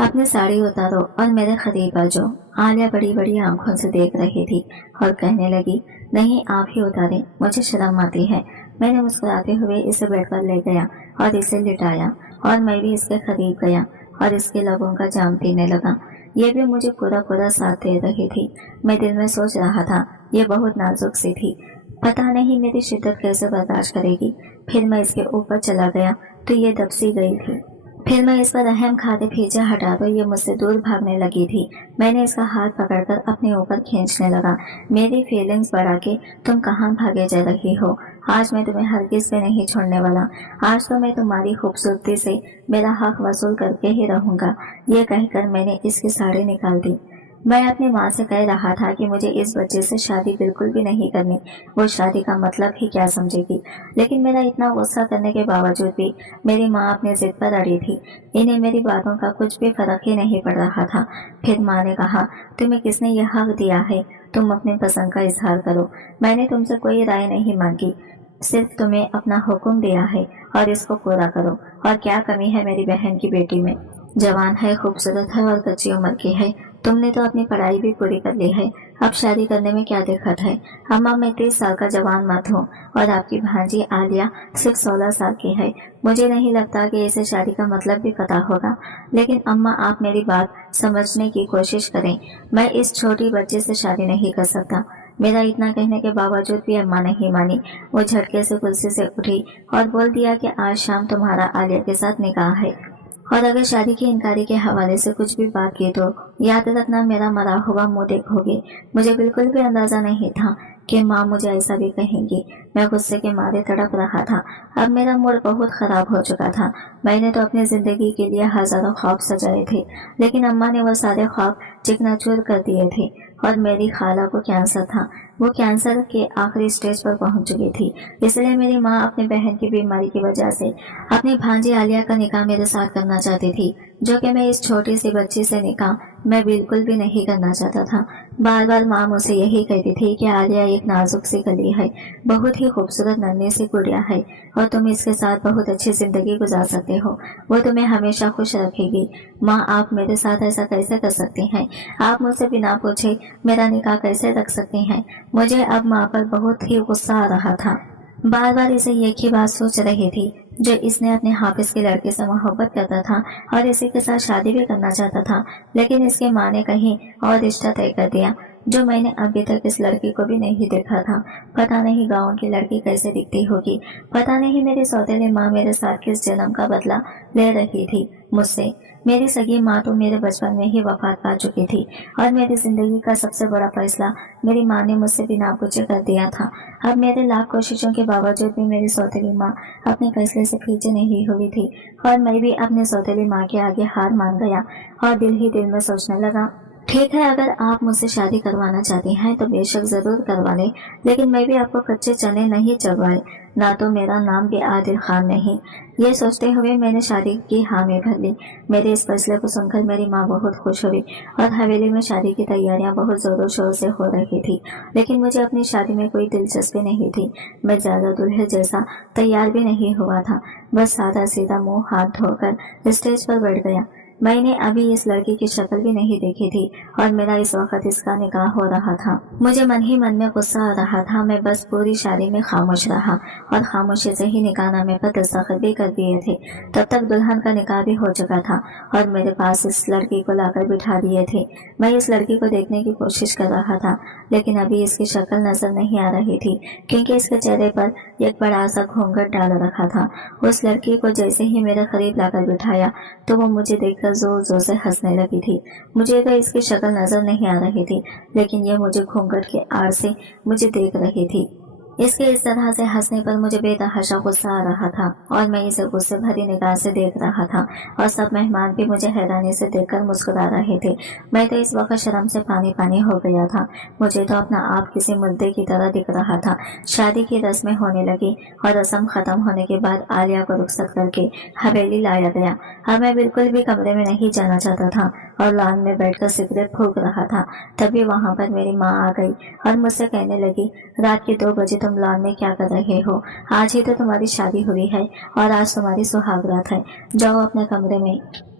अपनी साड़ी उतारो और मेरे करीब आ जाओ। आलिया बड़ी बड़ी आंखों से देख रही थी और कहने लगी, नहीं आप ही उतारें, मुझे शर्म आती है। मैंने मुस्कुराते हुए इसे बेड पर ले गया और इसे लिटाया और मैं भी इसके करीब गया और इसके लबों का जाम पीने लगा। ये भी मुझे पूरा पूरा साथ दे रही थी। मैं दिल में सोच रहा था, ये बहुत नाजुक सी थी, पता नहीं मेरी शिद्दत कैसे बर्दाश्त करेगी। फिर मैं इसके ऊपर चला गया तो ये दब सी गई थी। फिर मैं इस पर रहम खाते पीछे हटा दो ये मुझसे दूर भागने लगी थी। मैंने इसका हाथ पकड़कर अपने ऊपर खींचने लगा। मेरी फीलिंग्स बढ़ा के तुम कहाँ भागे जा रही हो? आज मैं तुम्हें हरगिज भी नहीं छोड़ने वाला। आज तो मैं तुम्हारी खूबसूरती से मेरा हक वसूल करके ही रहूंगा। ये कहकर मैंने इसकी साड़ी निकाल दी। मैं अपनी माँ से कह रहा था कि मुझे इस बच्चे से शादी बिल्कुल भी नहीं करनी। वो शादी का मतलब ही क्या समझेगी। लेकिन मेरा इतना गुस्सा करने के बावजूद भी मेरी माँ अपनी जिद पर अड़ी थी। इन्हें मेरी बातों का कुछ भी फर्क ही नहीं पड़ रहा था। फिर माँ ने कहा, तुम्हें किसने यह हक दिया है? तुम अपनी पसंद का इजहार करो। मैंने तुमसे कोई राय नहीं मांगी, सिर्फ तुम्हें अपना हुक्म दिया है और इसको पूरा करो। और क्या कमी है मेरी बहन की बेटी में? जवान है, खूबसूरत है और कच्ची उम्र की है। तुमने तो अपनी पढ़ाई भी पूरी कर ली है, अब शादी करने में क्या दिक्कत है? अम्मा मैं 30 साल का जवान मर्द हूँ और आपकी भांजी आलिया सिर्फ 16 साल की है। मुझे नहीं लगता कि इसे शादी का मतलब भी पता होगा। लेकिन अम्मा आप मेरी बात समझने की कोशिश करें। मैं इस छोटी बच्चे से शादी नहीं कर सकता। मेरा इतना कहने के बावजूद भी अम्मा नहीं मानी। वो झटके से कुर्सी से उठी और बोल दिया कि आज शाम तुम्हारा आलिया के साथ निकाह है और अगर शादी की इनकारी के हवाले से कुछ भी बात की तो याद रखना मेरा मरा हुआ मुंह देखोगे। मुझे बिल्कुल भी अंदाजा नहीं था कि माँ मुझे ऐसा भी कहेंगी। मैं गुस्से के मारे तड़प रहा था। अब मेरा मूड बहुत खराब हो चुका था। मैंने तो अपनी जिंदगी के लिए हजारों ख्वाब सजाए थे, लेकिन अम्मा ने वो सारे ख्वाब चिकनाचूर कर दिए थे। और मेरी खाला को कैंसर था। वो कैंसर के आखिरी स्टेज पर पहुंच चुकी थी। इसलिए मेरी माँ अपनी बहन की बीमारी की वजह से अपनी भांजी आलिया का निकाह मेरे साथ करना चाहती थी, जो कि मैं इस छोटी सी बच्ची से निकाह मैं बिल्कुल भी नहीं करना चाहता था। बार बार माँ मुझसे यही कहती थी कि आलिया एक नाजुक सी कली है, बहुत ही खूबसूरत नन्ही सी गुड़िया है और तुम इसके साथ बहुत अच्छी जिंदगी गुजार सकते हो। वो तुम्हें हमेशा खुश रखेगी। माँ आप मेरे साथ ऐसा कैसे कर सकती हैं? आप मुझसे बिना पूछे मेरा निकाह कैसे रख सकती हैं? मुझे अब माँ पर बहुत ही गुस्सा आ रहा था। बार बार इसे एक ही बात सोच रही थी, जो इसने अपने हाफिज के लड़के से मोहब्बत करता था और इसी के साथ शादी भी करना चाहता था। लेकिन इसकी माँ ने कहीं और रिश्ता तय कर दिया, जो मैंने अभी तक इस लड़की को भी नहीं देखा था। पता नहीं गाँव की लड़की कैसे दिखती होगी। पता नहीं मेरी सौतेली माँ मेरे साथ किस जन्म का बदला ले रही थी मुझसे। मेरी सगी माँ तो मेरे बचपन में ही वफात पा चुकी थी और मेरी जिंदगी का सबसे बड़ा फैसला मेरी माँ ने मुझसे बिना पूछे कर दिया था। अब मेरे लाख कोशिशों के बावजूद भी मेरी सौतेली माँ अपने फैसले से पीछे नहीं हुई थी और मैं भी अपने सौतेली माँ के आगे हार मान गया और दिल ही दिल में सोचने लगा, ठीक है अगर आप मुझसे शादी करवाना चाहती हैं तो बेशक जरूर करवा लें, लेकिन मैं भी आपको कच्चे चने नहीं चढ़वाए, ना तो मेरा नाम भी आदिल खान नहीं। ये सोचते हुए मैंने शादी की हामी भर ली। मेरे इस फैसले को सुनकर मेरी माँ बहुत खुश हुई और हवेली में शादी की तैयारियां बहुत जोरों शोर से हो रही थी। लेकिन मुझे अपनी शादी में कोई दिलचस्पी नहीं थी। मैं ज्यादा दुल्हे जैसा तैयार भी नहीं हुआ था, बस सादा सीधा मुंह हाथ धोकर स्टेज पर बैठ गया। मैंने अभी इस लड़की की शक्ल भी नहीं देखी थी और मेरा इस वक्त इसका निकाह हो रहा था। मुझे मन ही मन में गुस्सा आ रहा था। मैं बस पूरी शादी में खामोश रहा और खामोशी से ही निकाहनामे पर दस्तखत भी कर दिए थे। तब तक दुल्हन का निकाह भी हो चुका था और मेरे पास इस लड़की को लाकर बिठा दिए थे। मैं इस लड़की को देखने की कोशिश कर रहा था, लेकिन अभी इसकी शक्ल नजर नहीं आ रही थी, क्योंकि इसके चेहरे पर एक बड़ा सा घूंघट डाल रखा था। उस लड़की को जैसे ही मेरे करीब लाकर बिठाया तो वो मुझे देखकर जोर जोर से हंसने लगी थी। मुझे तो इसकी शक्ल नजर नहीं आ रही थी, लेकिन ये मुझे घूंघट के आड़ से मुझे देख रही थी। इसके इस तरह से हंसने पर मुझे बेतहाशा गुस्सा आ रहा था और मैं इसे गुस्से भरी निगाह से देख रहा था और सब मेहमान भी मुझे हैरानी से देखकर मुस्कुरा रहे थे। मैं तो इस वक्त शर्म से पानी पानी हो गया था। मुझे तो अपना आप किसी मुद्दे की तरह दिख रहा था। शादी की रस्में होने लगी और रस्म खत्म होने के बाद आलिया को रुखसत करके हवेली लाया गया। अब मैं बिल्कुल भी कमरे में नहीं जाना चाहता था और लॉन में बैठकर सिगरेट फूंक रहा था। तभी वहां पर मेरी माँ आ गई और मुझसे कहने लगी, रात के 2 बजे तो तुम लॉन में क्या कर रहे हो? आज ही तो तुम्हारी शादी हुई है और आज तुम्हारी सुहागरात है। जाओ अपने कमरे में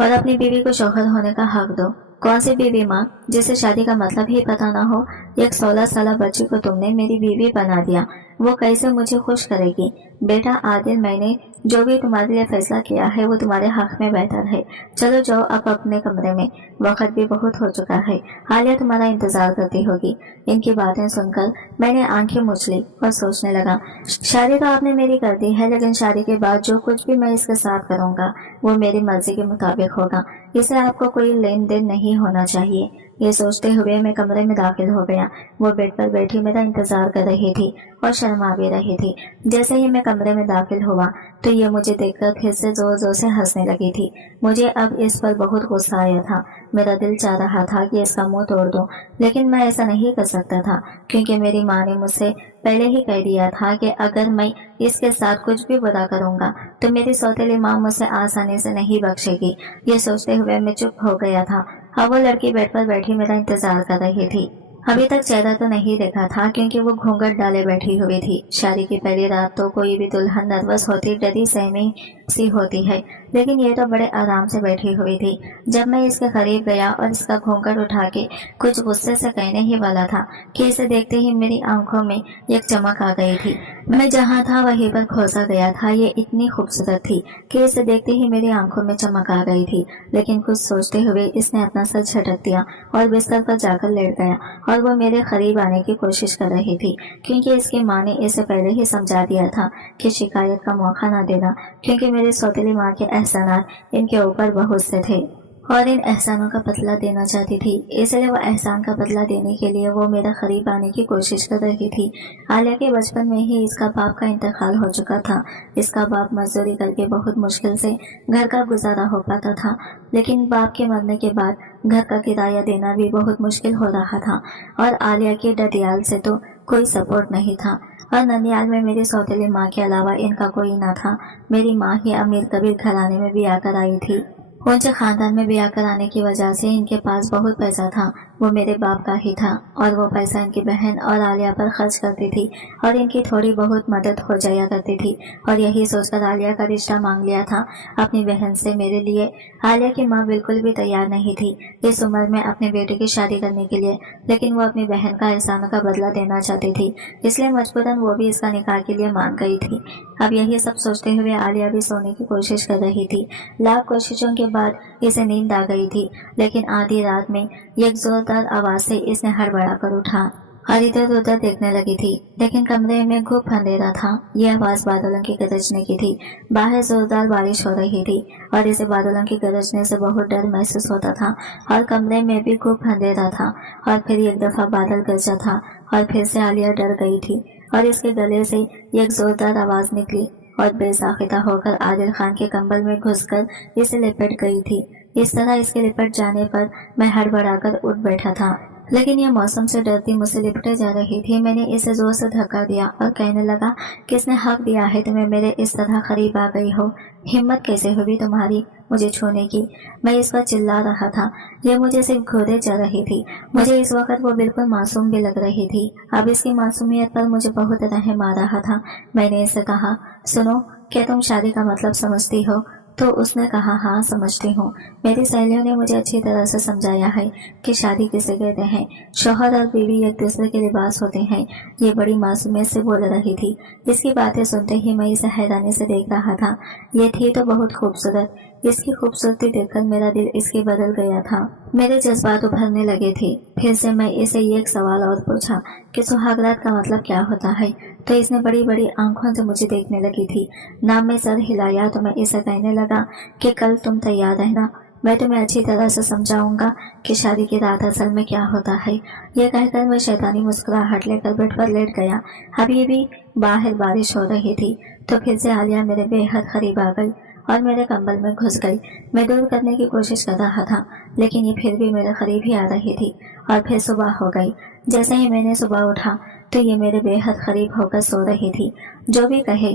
और अपनी बीवी को शौहर होने का हक दो। कौन सी बीवी माँ, जिसे शादी का मतलब ही पता ना हो? एक 16 साल बच्ची को तुमने मेरी बीवी बना दिया, वो कैसे मुझे खुश करेगी? बेटा आदिल, मैंने जो भी तुम्हारे लिए फैसला किया है वो तुम्हारे हक में बेहतर है। चलो जाओ अब अपने कमरे में, वक्त भी बहुत हो चुका है। आलिया तुम्हारा इंतजार करती होगी। इनकी बातें सुनकर मैंने आंखें मूछ ली और सोचने लगा, शादी तो आपने मेरी कर दी है, लेकिन शादी के बाद जो कुछ भी मैं इसके साथ करूंगा वो मेरी मर्जी के मुताबिक होगा। इसे आपको कोई लेन देन नहीं होना चाहिए। ये सोचते हुए मैं कमरे में दाखिल हो गया। वो बेड पर बैठी मेरा इंतजार कर रही थी और शर्मा भी रही थी। जैसे ही मैं कमरे में दाखिल हुआ तो ये मुझे देखकर फिर से जोर जोर से हंसने लगी थी। मुझे अब इस पर बहुत गुस्सा आया था। मेरा दिल चाह रहा था कि इसका मुंह तोड़ दूं, लेकिन मैं ऐसा नहीं कर सकता था, क्योंकि मेरी माँ ने मुझसे पहले ही कह दिया था कि अगर मैं इसके साथ कुछ भी बुरा करूंगा तो मेरी सौतेली माँ मुझसे आसानी से नहीं बख्शेगी। ये सोचते हुए मैं चुप हो गया था। अब वो लड़की बेड पर बैठी मेरा इंतजार कर रही थी। अभी तक चेहरा तो नहीं देखा था, क्योंकि वो घूंघट डाले बैठी हुई थी। शादी की पहली रात तो कोई भी दुल्हन नर्वस होती, डरी सहमी सी होती है, लेकिन ये तो बड़े आराम से बैठी हुई थी। जब मैं इसके करीब गया और इसका घूंघट उठा के कुछ गुस्से से कहने ही वाला था कि इसे देखते ही मेरी आंखों में एक चमक आ गई थी। मैं जहाँ था वहीं पर खोसा गया था। ये इतनी खूबसूरत थी कि इसे देखते ही मेरी आंखों में चमक आ गई थी। लेकिन कुछ सोचते हुए इसने अपना सर झटक दिया और बिस्तर पर जाकर लेट गया और वो मेरे करीब आने की कोशिश कर रही थी, क्योंकि इसकी माँ ने इसे पहले ही समझा दिया था कि शिकायत का मौका ना देना, क्योंकि मेरी सौतेली माँ के एहसानात इनके ऊपर बहुत से थे और इन एहसानों का बदला देना चाहती थी। इसलिए वो एहसान का बदला देने के लिए वो मेरा करीब आने की कोशिश कर रही थी। आलिया के बचपन में ही इसका बाप का इंतकाल हो चुका था। इसका बाप मजदूरी करके बहुत मुश्किल से घर का गुजारा हो पाता था, लेकिन बाप के मरने के बाद घर का किराया देना भी बहुत मुश्किल हो रहा था और आलिया के डडियाल से तो कोई सपोर्ट नहीं था। और ननियाल में मेरी सौतेली माँ के अलावा इनका कोई ना था। मेरी माँ ही अमीर कबीर घराने में भी आकर आई थी। ऊंचे खानदान में ब्याह कराने की वजह से इनके पास बहुत पैसा था। वो मेरे बाप का ही था और वो पैसा इनकी बहन और आलिया पर खर्च करती थी और इनकी थोड़ी बहुत मदद हो जाया करती थी। और यही सोचकर आलिया का रिश्ता मांग लिया था अपनी बहन से मेरे लिए। आलिया की माँ बिल्कुल भी तैयार नहीं थी इस उम्र में अपने बेटे की शादी करने के लिए, लेकिन वो अपनी बहन का एहसानों का बदला देना चाहती थी, इसलिए मजबूरन वो भी इसका निकाह के लिए मान गई थी। अब यही सब सोचते हुए आलिया भी सोने की कोशिश कर रही थी। लाख कोशिशों के बाद इसे नींद आ गई थी, लेकिन आधी रात में एक जोरदार आवाज से इसने हड़बड़ा कर उठा और इधर उधर देखने लगी थी, लेकिन कमरे में खूब अंधेरा था। यह आवाज बादलों की गरजने की थी। बाहर जोरदार बारिश हो रही थी और इसे बादलों की गरजने से बहुत डर महसूस होता था और कमरे में भी खूब अंधेरा था। और फिर एक दफा बादल गरजा था और फिर से आलिया डर गई थी और इसके गले से एक जोरदार आवाज निकली और बेसाख्ता होकर आदिल खान के कंबल में घुसकर इसे लिपट गई थी। इस तरह इसके लिपट जाने पर मैं हड़बड़ाकर उठ बैठा था, लेकिन यह मौसम से डरती मुझसे लिपटे जा रही थी। मैंने इसे जोर से धक्का दिया और कहने लगा, किसने हक दिया है तुम्हें मेरे इस तरह करीब आ गई हो? हिम्मत कैसे हुई तुम्हारी मुझे छूने की? मैं इस पर चिल्ला रहा था। ये मुझे सिर्फ घूरे जा रही थी। मुझे इस वक्त वो बिल्कुल मासूम भी लग रही थी। अब इसकी मासूमियत पर मुझे बहुत रहम आ रहा था। मैंने इसे कहा, सुनो, क्या तुम शादी का मतलब समझती हो? तो उसने कहा, हाँ समझती हूँ। मेरी सहेलियों ने मुझे अच्छी तरह से समझाया है कि शादी किसे कहते हैं। शौहर और बीवी एक दूसरे के लिबास होते हैं। ये बड़ी मासूमियत से बोल रही थी। इसकी बातें सुनते ही मैं इसे हैरानी से देख रहा था। ये थी तो बहुत खूबसूरत। इसकी खूबसूरती देखकर मेरा दिल इसके बदल गया था। मेरे जज्बात उभरने लगे थे। फिर से मैं इसे एक सवाल और पूछा कि सुहागरात का मतलब क्या होता है, तो इसने बड़ी बड़ी आंखों से मुझे देखने लगी थी। ना मैं सर हिलाया तो मैं इसे कहने लगा कि कल तुम तैयार रहना, मैं तुम्हें अच्छी तरह से समझाऊंगा कि शादी की रात असल में क्या होता है। यह कहकर मैं शैतानी मुस्कुराहट लेकर बेड पर लेट गया। अभी भी बाहर बारिश हो रही थी तो फिर से आलिया मेरे बेहद करीब आ गई और मेरे कंबल में घुस गई। मैं दूर करने की कोशिश कर रहा था, लेकिन ये फिर भी मेरे करीब ही आ रही थी। और फिर सुबह हो गई। जैसे ही मैंने सुबह उठा तो ये मेरे बेहद करीब होकर सो रही थी। जो भी कहे,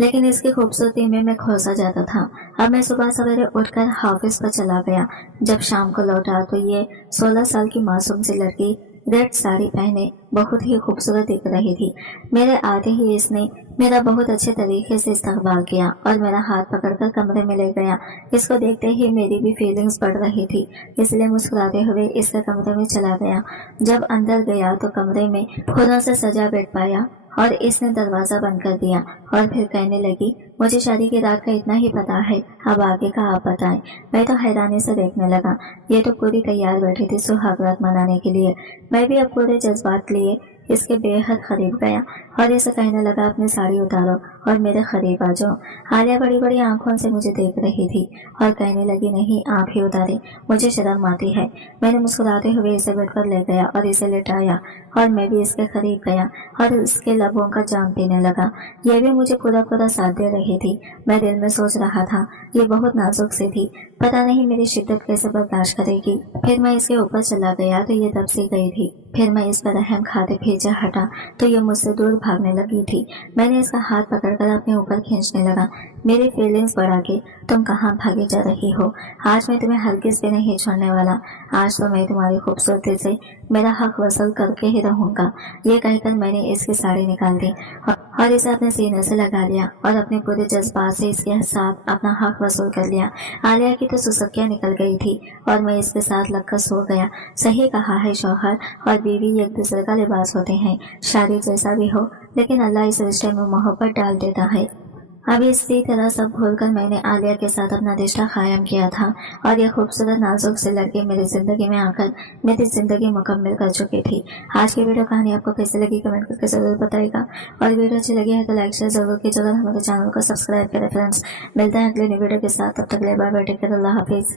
लेकिन इसकी खूबसूरती में मैं खोसा जाता था। अब मैं सुबह सवेरे उठकर ऑफिस पर चला गया। जब शाम को लौटा तो ये 16 साल की मासूम सी लड़की रेड साड़ी पहने बहुत ही खूबसूरत दिख रही थी। मेरे आते ही इसने मेरा बहुत अच्छे तरीके से इस्तकबाल किया और मेरा हाथ पकड़कर कमरे में ले गया। इसको देखते ही मेरी भी फीलिंग्स बढ़ रही थी, इसलिए मुस्कुराते हुए इसके कमरे में चला गया। जब अंदर गया तो कमरे में फूलों से सजा बेड पाया और इसने दरवाजा बंद कर दिया और फिर कहने लगी, मुझे शादी की रात का इतना ही पता है, अब आगे का आप बताएं। मैं तो हैरानी से देखने लगा। ये तो पूरी तैयार बैठी थी सुहाग रात मनाने के लिए। मैं भी अब पूरे जज्बात लिए इसके बेहद करीब गया और इसे कहने लगा, अपनी साड़ी उतारो और मेरे करीब आ जाओ। आलिया बड़ी बड़ी आंखों से मुझे देख रही थी और कहने लगी, नहीं आप ही उतारे, मुझे शर्म आती है। मैंने मुस्कुराते हुए इसे बेड पर ले गया और इसे लेटाया और मैं भी इसके करीब गया और इसके लबों का जाम पीने लगा। यह भी मुझे पूरा पूरा साथ दे रही थी। मैं दिल में सोच रहा था, ये बहुत नाजुक सी थी, पता नहीं मेरी शिद्दत कैसे बर्दाश्त करेगी। फिर मैं इसके ऊपर चला गया तो ये दब सी गई थी। फिर मैं इस पर रहम खाते पीछे हटा तो ये मुझसे दूर भागने लगी थी। मैंने इसका हाथ पकड़कर अपने ऊपर खींचने लगा। मेरी फीलिंग्स बढ़ा के, तुम कहाँ भागी जा रही हो? आज मैं तुम्हें हरगिज़ भी नहीं छोड़ने वाला। आज तो मैं तुम्हारी खूबसूरती से मेरा हक वसूल करके ही रहूंगा। ये कहकर मैंने इसकी साड़ी निकाल दी और इसे अपने सीने से लगा लिया और अपने पूरे जज्बात से इसके साथ अपना हक वसूल कर लिया। आलिया की तो सुसुकियां निकल गई थी और मैं इसके साथ लगकर सो गया। सही कहा है, शौहर और बीवी एक दूसरे का लिबास होते हैं, शादी जैसा भी हो, लेकिन अल्लाह इस रिश्ते में मोहब्बत डाल देता है। अब इसी तरह सब भूलकर मैंने आलिया के साथ अपना रिश्ता कायम किया था और ये खूबसूरत नाजुक से लड़की मेरी जिंदगी में आकर मेरी जिंदगी मुकम्मल कर चुकी थी। आज की वीडियो कहानी आपको कैसी लगी कमेंट करके जरूर बताइएगा और वीडियो अच्छी लगी है तो लाइक शेयर जरूर कीजिएगा। हमारे चैनल को सब्सक्राइब करें फ्रेंड्स। मिलते हैं अगले वीडियो के साथ, तब तक के लिए बाय बाय, टेक केयर, अल्लाह हाफिज।